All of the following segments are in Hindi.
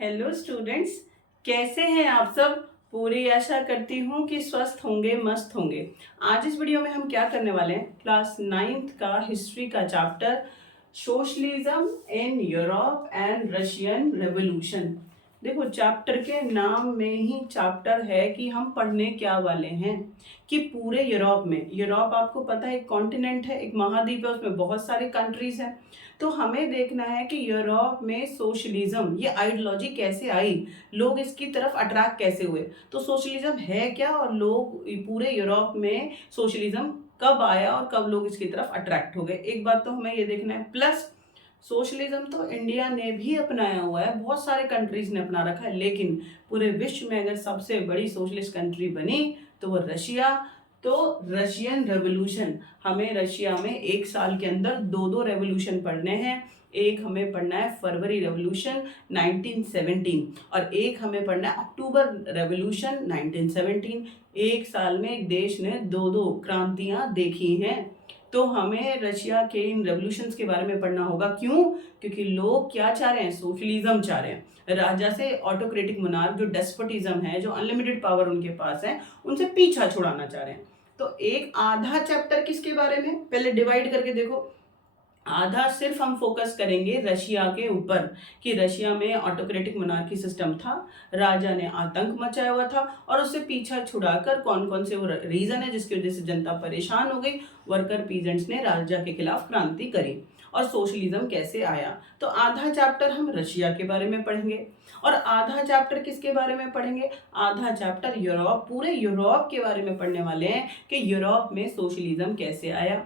हेलो स्टूडेंट्स, कैसे हैं आप सब। पूरी आशा करती हूँ कि स्वस्थ होंगे, मस्त होंगे। आज इस वीडियो में हम क्या करने वाले हैं, क्लास 9th का हिस्ट्री का chapter socialism in Europe and Russian revolution. देखो, चैप्टर के नाम में ही चैप्टर है कि हम पढ़ने क्या वाले हैं कि पूरे यूरोप में, यूरोप आपको पता है एक कॉन्टिनेंट है, एक महाद्वीप है, उसमें बहुत सारे कंट्रीज हैं। तो हमें देखना है कि यूरोप में सोशलिज्म, ये आइडियोलॉजी कैसे आई, लोग इसकी तरफ अट्रैक्ट कैसे हुए। तो सोशलिज्म है क्या और लोग पूरे यूरोप में सोशलिज्म कब आया और कब लोग इसकी तरफ अट्रैक्ट हो गए, एक बात तो हमें ये देखना है। प्लस सोशलिज्म तो इंडिया ने भी अपनाया हुआ है, बहुत सारे कंट्रीज ने अपना रखा है, लेकिन पूरे विश्व में अगर सबसे बड़ी सोशलिस्ट कंट्री बनी तो वो रशिया। तो रशियन रेवोल्यूशन, हमें रशिया में एक साल के अंदर दो दो रेवोल्यूशन पढ़ने हैं। एक हमें पढ़ना है फरवरी रेवोल्यूशन 1917 और एक हमें पढ़ना है अक्टूबर रेवोल्यूशन 1917। एक साल में एक देश ने दो दो क्रांतियां देखी हैं। तो हमें रशिया के इन रेवोल्यूशंस के बारे में पढ़ना होगा। क्यों? क्योंकि लोग क्या चाह रहे हैं, सोशलिज्म चाह रहे हैं। राजा से ऑटोक्रेटिक मोनार्क, जो डेस्पोटिज्म है, जो अनलिमिटेड पावर उनके पास है, उनसे पीछा छुड़ाना चाह रहे हैं। तो एक आधा चैप्टर किसके बारे में, पहले डिवाइड करके देखो। आधा सिर्फ हम फोकस करेंगे रशिया के ऊपर कि रशिया में ऑटोक्रेटिक मोनार्की सिस्टम था, राजा ने आतंक मचाया हुआ था और उससे पीछा छुड़ाकर कौन कौन से वो रीजन है जिसकी वजह से जनता परेशान हो गई, वर्कर पीजेंट्स ने राजा के खिलाफ क्रांति करी और सोशलिज्म कैसे आया। तो आधा चैप्टर हम रशिया के बारे में पढ़ेंगे और आधा चैप्टर किसके बारे में पढ़ेंगे, आधा चैप्टर यूरोप, पूरे यूरोप के बारे में पढ़ने वाले हैं कि यूरोप में सोशलिज्म कैसे आया।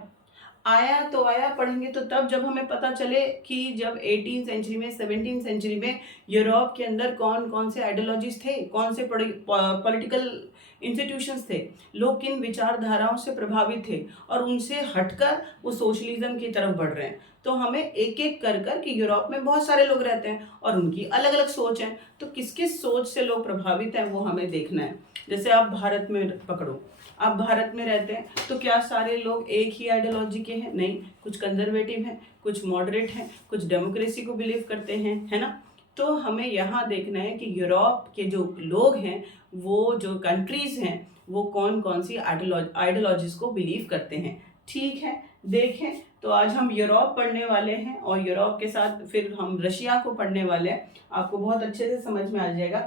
आया तो आया पढ़ेंगे तो तब जब हमें पता चले कि जब 18 सेंचुरी में, 17 सेंचुरी में यूरोप के अंदर कौन कौन से आइडियोलॉजीज थे, कौन से पॉलिटिकल इंस्टीट्यूशंस थे, लोग किन विचारधाराओं से प्रभावित थे और उनसे हटकर वो सोशलिज्म की तरफ बढ़ रहे हैं। तो हमें एक एक कर कर कि यूरोप में बहुत सारे लोग रहते हैं और उनकी अलग अलग सोच है, तो किस किस सोच से लोग प्रभावित हैं वो हमें देखना है। जैसे आप भारत में पकड़ो, आप भारत में रहते हैं तो क्या सारे लोग एक ही आइडियोलॉजी के हैं? नहीं, कुछ कंजर्वेटिव हैं, कुछ मॉडरेट हैं, कुछ डेमोक्रेसी को बिलीव करते हैं, है ना। तो हमें यहाँ देखना है कि यूरोप के जो लोग हैं, वो जो कंट्रीज हैं, वो कौन कौन सी आइडियोलॉजीज को बिलीव करते हैं। ठीक है, देखें तो आज हम यूरोप पढ़ने वाले हैं और यूरोप के साथ फिर हम रशिया को पढ़ने वाले हैं। आपको बहुत अच्छे से समझ में आ जाएगा।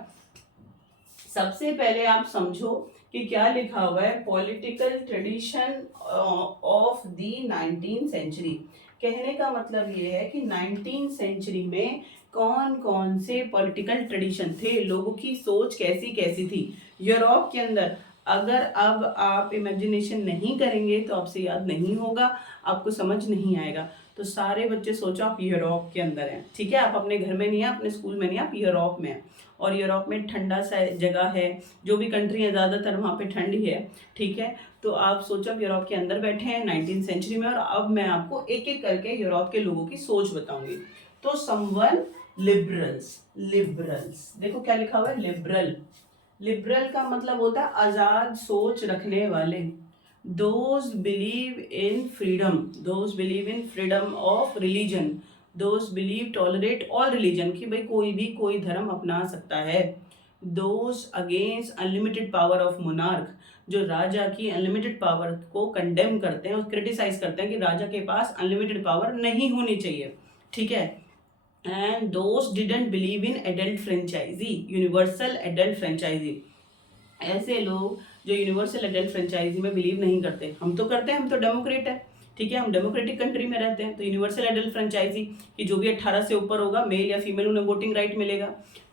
सबसे पहले आप समझो कि क्या लिखा हुआ है, political tradition of the 19th century. कहने का मतलब ये है कि 19th सेंचुरी में कौन कौन से पॉलिटिकल ट्रेडिशन थे, लोगों की सोच कैसी कैसी थी यूरोप के अंदर। अगर अब आप इमेजिनेशन नहीं करेंगे तो आपसे याद नहीं होगा, आपको समझ नहीं आएगा। तो सारे बच्चे सोचो आप यूरोप के अंदर हैं, ठीक है, आप अपने घर में नहीं है, अपने स्कूल में नहीं है, आप यूरोप में हैं। और यूरोप में ठंडा सा जगह है, जो भी कंट्री है ज़्यादातर वहाँ पे ठंडी है, ठीक है। तो आप सोचो आप यूरोप के अंदर बैठे हैं 19th सेंचुरी में और अब मैं आपको एक एक करके यूरोप के लोगों की सोच बताऊंगी। तो समवन लिबरल्स, लिबरल्स देखो क्या लिखा हुआ है, लिबरल। लिबरल का मतलब होता है आज़ाद सोच रखने वाले। Those believe in freedom, those believe in freedom of religion, those believe tolerate all religion, कि भाई कोई भी कोई धर्म अपना सकता है। Those against unlimited power of monarch, जो राजा की अनलिमिटेड पावर को कंडेम करते हैं और क्रिटिसाइज करते हैं कि राजा के पास अनलिमिटेड पावर नहीं होनी चाहिए, ठीक है। And those didn't believe in adult franchise, universal adult franchise, ऐसे लोग जो यूनिवर्सल एडल्ट फ्रेंचाइजी में बिलीव नहीं करते। हम तो करते हैं, हम तो डेमोक्रेट है, ठीक है, हम डेमोक्रेटिक कंट्री में रहते हैं। तो यूनिवर्सल एडल्ट फ्रेंचाइजी कि जो भी 18 से ऊपर होगा, मेल या फीमेल, उन्हें वोटिंग राइट मिलेगा।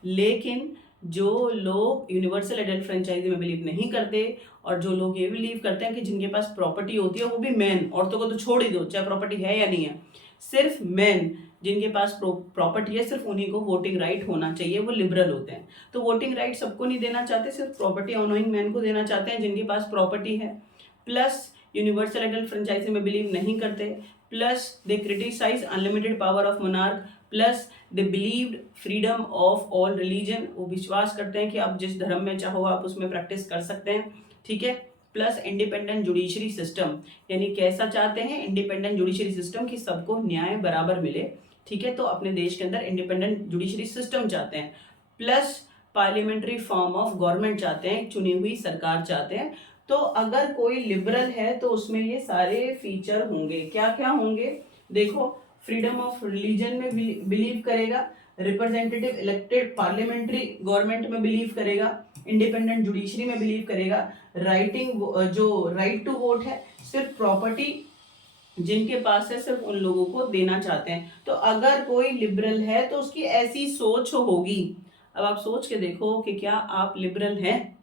लेकिन जो लोग यूनिवर्सल एडल्ट फ्रेंचाइजी में बिलीव नहीं करते और जो लोग ये बिलीव करते हैं कि जिनके पास प्रॉपर्टी होती है, वो भी मैन, औरतों को तो छोड़ ही दो, चाहे प्रॉपर्टी है या नहीं है, सिर्फ मैन जिनके पास प्रॉपर्टी है, सिर्फ उन्हीं को वोटिंग राइट होना चाहिए, वो लिबरल होते हैं। तो वोटिंग राइट सबको नहीं देना चाहते, सिर्फ प्रॉपर्टी ओनोइंग मैन को देना चाहते हैं जिनके पास प्रॉपर्टी है। प्लस यूनिवर्सल एडल्ट फ्रेंचाइजी में बिलीव नहीं करते, plus they criticize unlimited power of monarch, plus they believed freedom of all religion, वो विश्वास करते हैं कि आप जिस धर्म में चाहो आप उसमें प्रैक्टिस कर सकते हैं, ठीक है। प्लस इंडिपेंडेंट जुडिशरी सिस्टम, यानी कैसा चाहते हैं, इंडिपेंडेंट जुडिशरी सिस्टम कि सबको न्याय बराबर मिले, ठीक है। तो अपने देश के अंदर इंडिपेंडेंट जुडिशरी सिस्टम चाहते हैं। Plus parliamentary form of government चाहते हैं, चुनी हुई सरकार चाहते हैं। तो अगर कोई लिबरल है तो उसमें ये सारे फीचर होंगे। क्या क्या होंगे देखो, फ्रीडम ऑफ रिलीजन में बिलीव करेगा, रिप्रेजेंटेटिव इलेक्टेड पार्लियामेंट्री गवर्नमेंट में बिलीव करेगा, इंडिपेंडेंट जुडिशरी में बिलीव करेगा, जो राइट टू वोट है सिर्फ प्रॉपर्टी जिनके पास है सिर्फ उन लोगों को देना चाहते हैं। तो अगर कोई लिबरल है तो उसकी ऐसी सोच होगी। अब आप सोच के देखो कि क्या आप लिबरल हैं।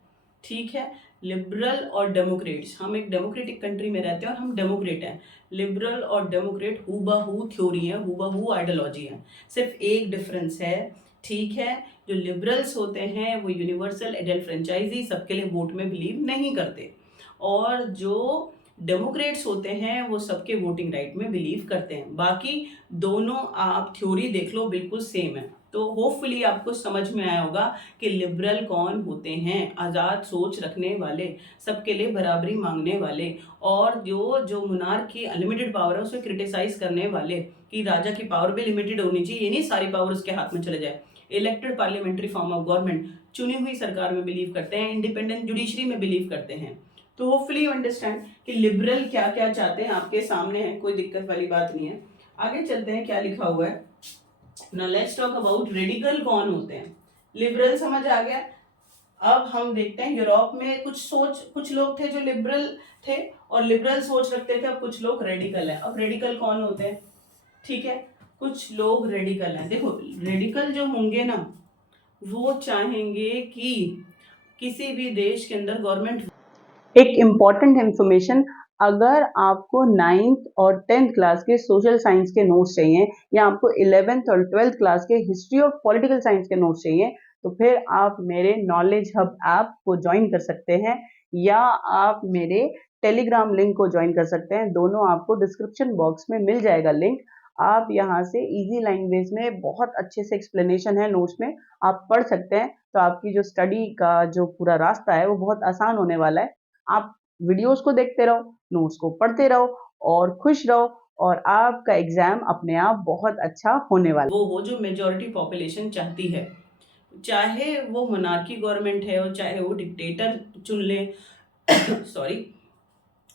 ठीक है, लिबरल और डेमोक्रेट्स, हम एक डेमोक्रेटिक कंट्री में रहते हैं और हम डेमोक्रेट हैं। लिबरल और डेमोक्रेट हूबहू थ्योरी है, हूबहू आइडियोलॉजी है, सिर्फ एक डिफरेंस है। ठीक है, जो लिबरल्स होते हैं वो यूनिवर्सल एडल्ट फ्रेंचाइजी सबके लिए वोट में बिलीव नहीं करते, और जो डेमोक्रेट्स होते हैं वो सबके वोटिंग राइट में बिलीव करते हैं। बाकी दोनों आप थ्योरी देख लो, बिल्कुल सेम है। तो होपफुली आपको समझ में आया होगा कि लिबरल कौन होते हैं। आज़ाद सोच रखने वाले, सबके लिए बराबरी मांगने वाले, और जो मुनार्क की अनलिमिटेड पावर है उसे क्रिटिसाइज करने वाले कि राजा की पावर भी लिमिटेड होनी चाहिए, ये नहीं सारी पावर उसके हाथ में चले जाए। Elected parliamentary form of government, चुनी हुई सरकार में बिलीव करते हैं, इंडिपेंडेंट जुडिशरी में बिलीव करते हैं। तो होपफुली यू अंडरस्टैंड कि लिबरल क्या क्या चाहते हैं, आपके सामने है, कोई दिक्कत वाली बात नहीं है। आगे चलते हैं, क्या लिखा हुआ है। Now let's talk about radical कौन होते हैं। लिबरल समझ आ गया। अब हम देखते हैं यूरोप में कुछ लोग थे जो लिबरल थे और लिबरल सोच रखते थे, अब कुछ लोग रेडिकल है। अब रेडिकल कौन होते हैं, ठीक है, कुछ लोग रेडिकल हैं। देखो रेडिकल जो होंगे ना, वो चाहेंगे कि किसी भी देश के अंदर गवर्नमेंट, एक इम्पॉर्टेंट इंफॉर्मेशन, अगर आपको 9th और 10th क्लास के सोशल साइंस के नोट्स चाहिए, या आपको 11th और 12th क्लास के हिस्ट्री ऑफ पॉलिटिकल साइंस के नोट्स चाहिए, तो फिर आप मेरे नॉलेज हब ऐप को ज्वाइन कर सकते हैं, या आप मेरे टेलीग्राम लिंक को ज्वाइन कर सकते हैं। दोनों आपको डिस्क्रिप्शन बॉक्स में मिल जाएगा लिंक। आप यहाँ से इजी लैंग्वेज में बहुत अच्छे से एक्सप्लेनेशन है नोट्स में, आप पढ़ सकते हैं। तो आपकी जो स्टडी का जो पूरा रास्ता है वो बहुत आसान होने वाला है। आप वीडियोस को देखते रहो, नोट्स को पढ़ते रहो और खुश रहो, और आपका एग्जाम अपने आप बहुत अच्छा होने वाला। वो जो मेजॉरिटी पॉपुलेशन चाहती है, चाहे वो मोनार्की गवर्नमेंट है और चाहे वो डिक्टेटर चुन ले सॉरी,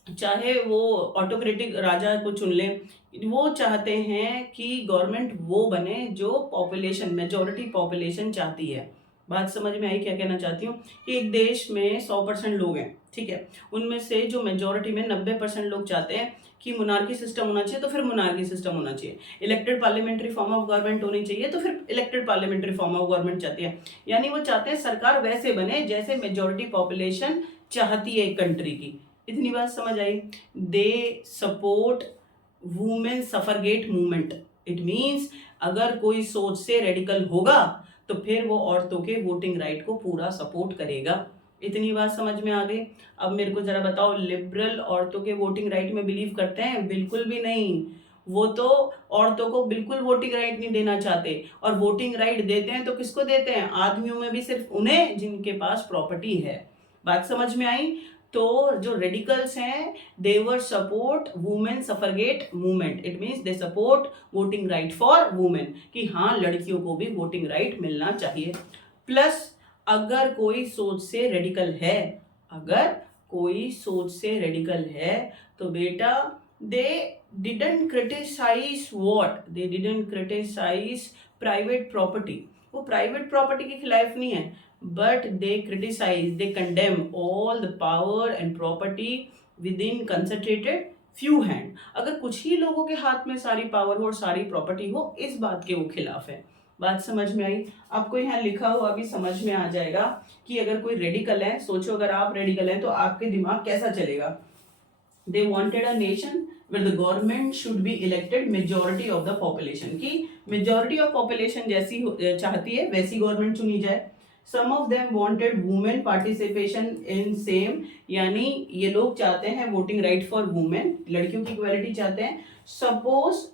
चाहे वो ऑटोक्रेटिक राजा को चुन ले, वो चाहते हैं कि गवर्नमेंट वो बने जो पॉपुलेशन, मेजॉरिटी पॉपुलेशन चाहती है। बात समझ में आई क्या कहना चाहती हूँ, कि एक देश में 100% लोग हैं, ठीक है, उनमें से जो मेजॉरिटी में 90% लोग चाहते हैं कि मोनार्की सिस्टम होना चाहिए, तो फिर मोनार्की सिस्टम होना चाहिए। Elected parliamentary form of government होनी चाहिए, तो फिर elected parliamentary form of government चाहती है। यानी वो चाहते हैं सरकार वैसे बने जैसे मेजॉरिटी पॉपुलेशन चाहती है एक कंट्री की। इतनी बात समझ आई। They support women suffragette movement. It means अगर कोई सोच से रेडिकल होगा तो फिर वो औरतों के वोटिंग राइट को पूरा सपोर्ट करेगा। इतनी बात समझ में आ गई। अब मेरे को जरा बताओ, लिबरल औरतों के वोटिंग राइट में बिलीव करते हैं? बिल्कुल भी नहीं। वो तो औरतों को बिल्कुल वोटिंग राइट नहीं देना चाहते, और वोटिंग राइट देते हैं तो किसको देते हैं? आदमियों में भी सिर्फ उन्हें जिनके पास प्रॉपर्टी है। बात समझ में आई। तो जो रेडिकल्स हैं, they were support women suffragette movement. It means they support voting right for women, कि हाँ लड़कियों को भी वोटिंग राइट मिलना चाहिए। प्लस अगर कोई सोच से रेडिकल है, अगर कोई सोच से रेडिकल है, तो बेटा they didn't criticize what, they didn't criticize private property. वो प्राइवेट प्रॉपर्टी के खिलाफ नहीं है, but they criticize, they condemn all the power and property within concentrated few hand। अगर कुछ ही लोगों के हाथ में सारी पावर हो और सारी प्रॉपर्टी हो, इस बात के वो खिलाफ है। बात समझ में आई? आपको यहाँ लिखा हुआ भी समझ में आ जाएगा कि अगर कोई रेडिकल है, सोचो अगर आप रेडिकल हैं तो आपके दिमाग कैसा चलेगा। They wanted a nation where the government should be elected majority of the population, की majority of population जैसी चाहती है वैसी गवर्नमेंट चुनी जाए। Some of them wanted women participation in same, यानी ये लोग चाहते हैं वोटिंग राइट फॉर वुमेन, लड़कियों की इक्वालिटी चाहते हैं। Suppose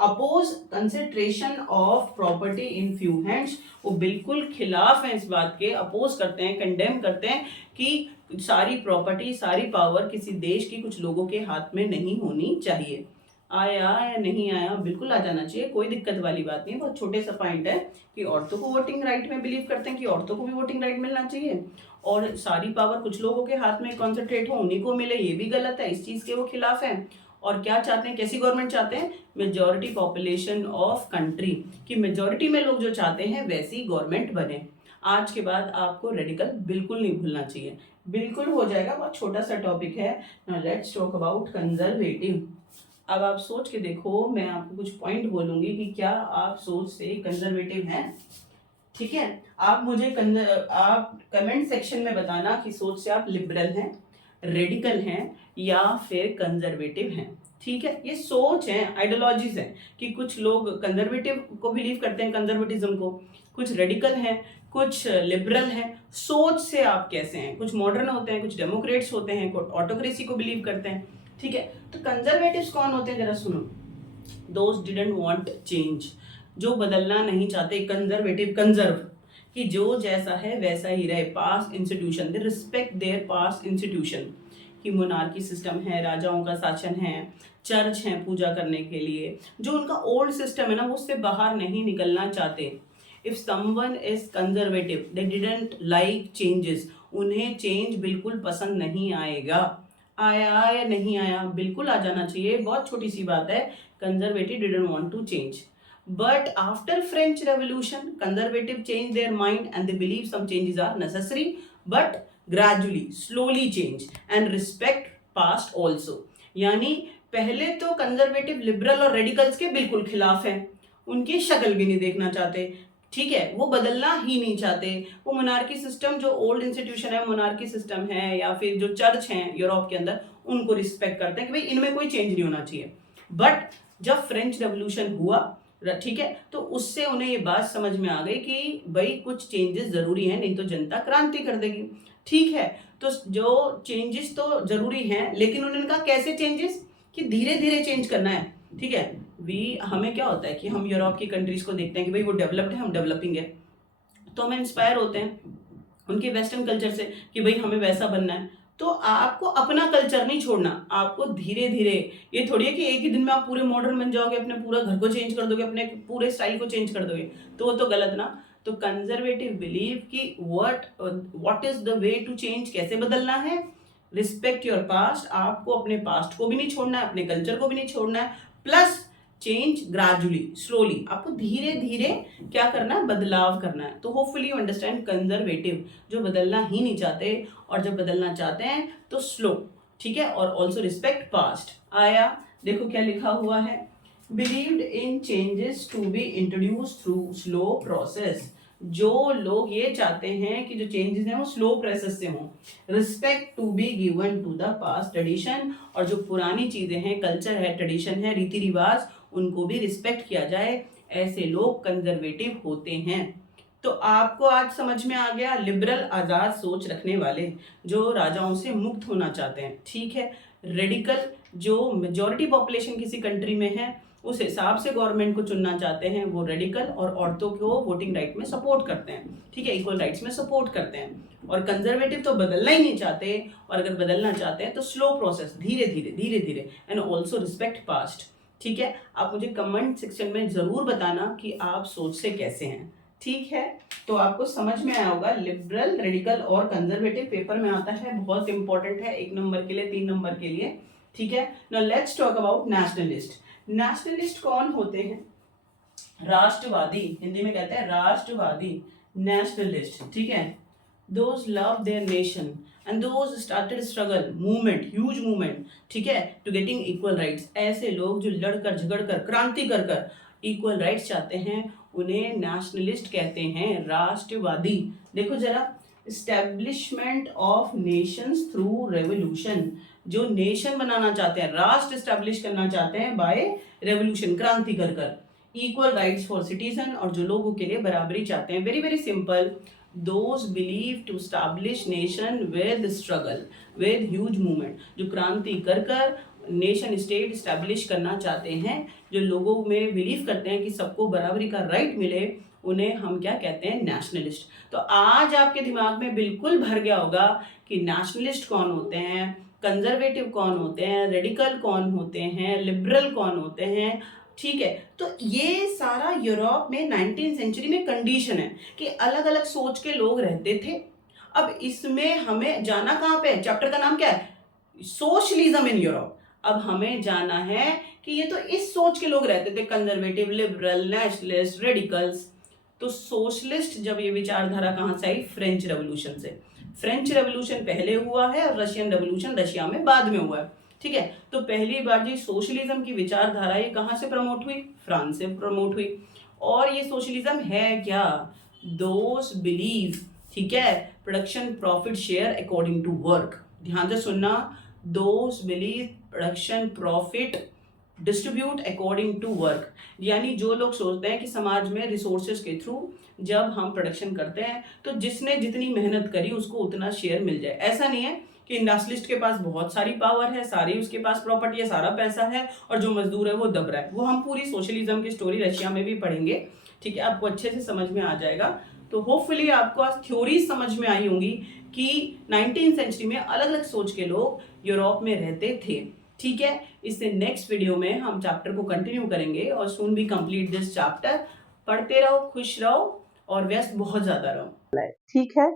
oppose concentration of property in few hands, वो बिल्कुल खिलाफ हैं इस बात के, अपोज करते हैं, कंडेम करते हैं कि सारी प्रॉपर्टी, सारी पावर किसी देश की कुछ लोगों के हाथ में नहीं होनी चाहिए। आया या नहीं आया, बिल्कुल आ जाना चाहिए, कोई दिक्कत वाली बात नहीं है। बहुत छोटे सा पॉइंट है कि औरतों को वोटिंग राइट में बिलीव करते हैं कि औरतों को भी वोटिंग राइट मिलना चाहिए और सारी पावर कुछ लोगों के हाथ में कॉन्सेंट्रेट हो, उन्हीं को मिले, ये भी गलत है। इस चीज के वो खिलाफ है। और क्या चाहते हैं, कैसी गवर्नमेंट चाहते हैं? मेजॉरिटी पॉपुलेशन ऑफ कंट्री, कि मेजॉरिटी में लोग जो चाहते हैं वैसी गवर्नमेंट बने। आज के बाद आपको रेडिकल बिल्कुल नहीं भूलना चाहिए, बिल्कुल हो जाएगा। बहुत छोटा सा टॉपिक है। Now let's talk about conservative. अब आप सोच के देखो, मैं आपको कुछ पॉइंट बोलूंगी कि क्या आप सोच से कंजर्वेटिव हैं। ठीक है, आप मुझे आप कमेंट सेक्शन में बताना कि सोच से आप लिबरल हैं, रेडिकल हैं या फिर कंजर्वेटिव हैं। ठीक है, ये सोच है, आइडियोलॉजीज हैं कि कुछ लोग कंजर्वेटिव को बिलीव करते हैं, कंजर्वेटिज्म को, कुछ रेडिकल हैं, कुछ लिबरल हैं। सोच से आप कैसे हैं? कुछ मॉडर्न होते हैं, कुछ डेमोक्रेट्स होते हैं, कुछ ऑटोक्रेसी को बिलीव करते हैं। ठीक है, तो कंजर्वेटिव्स कौन होते हैं जरा सुनो। दोज डिडंट वांट चेंज, जो बदलना नहीं चाहते। कंजर्वेटिव, कंजर्व, कि जो जैसा है वैसा ही रहे। Past institution, they respect there past institution, कि मोनार्की सिस्टम है, राजाओं का शासन है, चर्च है पूजा करने के लिए, जो उनका ओल्ड सिस्टम है ना, वो उससे बाहर नहीं निकलना चाहते। If someone is conservative, they didn't like changes, उन्हें चेंज बिल्कुल पसंद नहीं आएगा। आया या नहीं आया, बिल्कुल आ जाना चाहिए, बहुत छोटी सी बात है। Conservative didn't want to change, but after French Revolution, conservative changed their mind and they believe some changes are necessary, but gradually, slowly change and respect past also. यानी पहले तो कंजर्वेटिव, लिबरल और रेडिकल्स के बिल्कुल खिलाफ हैं, उनकी शक्ल भी नहीं देखना चाहते। ठीक है, वो बदलना ही नहीं चाहते। वो मोनार्की सिस्टम, जो ओल्ड इंस्टीट्यूशन है, मोनार्की सिस्टम है, या फिर जो चर्च हैं यूरोप के अंदर, उनको रिस्पेक्ट करते हैं कि भाई इनमें कोई चेंज नहीं होना चाहिए। बट जब फ्रेंच रेवोल्यूशन हुआ, ठीक है, तो उससे उन्हें ये बात समझ में आ गई कि भाई कुछ चेंजेस जरूरी हैं, नहीं तो जनता क्रांति कर देगी। ठीक है, तो जो चेंजेस तो जरूरी हैं, लेकिन उन्होंने कहा कैसे चेंजेस, कि धीरे धीरे चेंज करना है। ठीक है, हमें क्या होता है कि हम यूरोप की कंट्रीज को देखते हैं कि भाई वो डेवलप्ड है, हम डेवलपिंग है, तो हम इंस्पायर होते हैं उनके वेस्टर्न कल्चर से कि भाई हमें वैसा बनना है। तो आपको अपना कल्चर नहीं छोड़ना, आपको धीरे धीरे, ये थोड़ी है कि एक ही दिन में आप पूरे मॉडर्न बन जाओगे, अपने पूरा घर को चेंज कर दोगे, अपने पूरे स्टाइल को चेंज कर दोगे, तो वो तो गलत ना। तो कंजर्वेटिव बिलीव कि what is the way to change, कैसे बदलना है। रिस्पेक्ट योर पास्ट, आपको अपने पास्ट को भी नहीं छोड़ना है, अपने कल्चर को भी नहीं छोड़ना है, प्लस चेंज ग्रेजुअली, स्लोली, आपको धीरे धीरे क्या करना है, बदलाव करना है। तो होपफुली यू अंडरस्टैंड कंजर्वेटिव, जो बदलना ही नहीं चाहते, और जब बदलना चाहते हैं तो स्लो। ठीक है, और ऑल्सो रिस्पेक्ट पास्ट। आया, देखो क्या लिखा हुआ है, believed in changes to be introduce through slow process. जो लोग ये चाहते हैं कि जो चेंजेस हैं वो स्लो प्रोसेस से हों। Respect to be given to the past tradition, और जो पुरानी चीजें हैं, कल्चर है, ट्रेडिशन है, रीति रिवाज, उनको भी रिस्पेक्ट किया जाए। ऐसे लोग कंजर्वेटिव होते हैं। तो आपको आज समझ में आ गया, लिबरल, आजाद सोच रखने वाले, जो राजाओं से मुक्त होना चाहते हैं। ठीक है, रेडिकल, जो मेजॉरिटी पॉपुलेशन किसी कंट्री में है उस हिसाब से गवर्नमेंट को चुनना चाहते हैं, वो रेडिकल, और औरतों को वोटिंग राइट में सपोर्ट करते हैं। ठीक है, इक्वल राइट्स में सपोर्ट करते हैं। और कंजर्वेटिव तो बदलना ही नहीं चाहते, और अगर बदलना चाहते हैं तो स्लो प्रोसेस, धीरे धीरे धीरे धीरे, एंड ऑल्सो रिस्पेक्ट पास्ट। ठीक है, आप मुझे कमेंट सेक्शन में जरूर बताना कि आप सोच से कैसे हैं। ठीक है, तो आपको समझ में आया होगा, लिबरल, रेडिकल और कंजर्वेटिव पेपर में आता है, बहुत इंपॉर्टेंट है, 1 नंबर के लिए, 3 नंबर के लिए। ठीक है, now let's talk about nationalist. Nationalist कौन होते हैं? राष्ट्रवादी, हिंदी में कहते हैं राष्ट्रवादी, नेशनलिस्ट। ठीक है, those love there nation and those started struggle, movement, huge movement, ठीक है, टू गेटिंग इक्वल राइट्स। ऐसे लोग जो लड़कर झगड़कर क्रांति कर कर इक्वल राइट्स चाहते हैं, उन्हें नेशनलिस्ट कहते हैं, राष्ट्रवादी। देखो जरा, establishment of Nations through revolution, जो नेशन बनाना चाहते हैं, राष्ट्र एस्टेब्लिश करना चाहते हैं बाय रेवोल्यूशन, क्रांति कर कर। इक्वल राइट्स फॉर सिटीजन, और जो लोगों के लिए बराबरी चाहते हैं। Very very simple, those believe to establish nation with struggle, with huge movement, जो क्रांति कर कर नेशन स्टेट स्टैब्लिश करना चाहते हैं, जो लोगों में बिलीव करते हैं कि सबको बराबरी का राइट मिले, उन्हें हम क्या कहते हैं, नेशनलिस्ट। तो आज आपके दिमाग में बिल्कुल भर गया होगा कि नेशनलिस्ट कौन होते हैं, कंजर्वेटिव कौन होते हैं, रेडिकल कौन होते हैं, लिबरल कौन होते हैं, ठीक है। तो ये सारा यूरोप में 19वीं सेंचुरी में कंडीशन है कि अलग अलग सोच के लोग रहते थे। अब इसमें हमें जाना कहाँ पे है, चैप्टर का नाम क्या है, सोशलिज्म इन यूरोप। अब हमें जाना है कि ये तो इस सोच के लोग रहते थे, कंजर्वेटिव, लिबरल, नेशनलिस्ट, रेडिकल्स। तो सोशलिस्ट जब ये विचारधारा कहां से आई, फ्रेंच रेवोल्यूशन से। फ्रेंच रेवोल्यूशन पहले हुआ है और रशियन रेवोल्यूशन रशिया में बाद में हुआ है, ठीक है। तो पहली बार जी सोशलिज्म की विचारधारा ये कहां से प्रमोट हुई, फ्रांस से प्रमोट हुई। और ये सोशलिज्म है क्या, दोस बिलीव, ठीक है, production profit share according to work. ध्यान से सुनना, those believe production profit distribute according to work, यानी जो लोग सोचते हैं कि समाज में रिसोर्सेज के थ्रू जब हम प्रोडक्शन करते हैं तो जिसने जितनी मेहनत करी उसको उतना शेयर मिल जाए। ऐसा नहीं है कि इंडस्ट्रियलिस्ट के पास बहुत सारी पावर है, सारी उसके पास प्रॉपर्टी है, सारा पैसा है और जो मजदूर है वो दब रहा है। वो हम पूरी सोशलिज्म की स्टोरी रशिया में भी पढ़ेंगे, ठीक है, आपको अच्छे से समझ में आ जाएगा। तो होपफुली आपको आज थ्योरी समझ में आई होंगी कि 19वीं सेंचुरी में अलग अलग सोच के लोग यूरोप में रहते थे, ठीक है। इससे नेक्स्ट वीडियो में हम चैप्टर को कंटिन्यू करेंगे और सून भी कंप्लीट दिस चैप्टर। पढ़ते रहो, खुश रहो और व्यस्त बहुत ज्यादा रहो, ठीक है।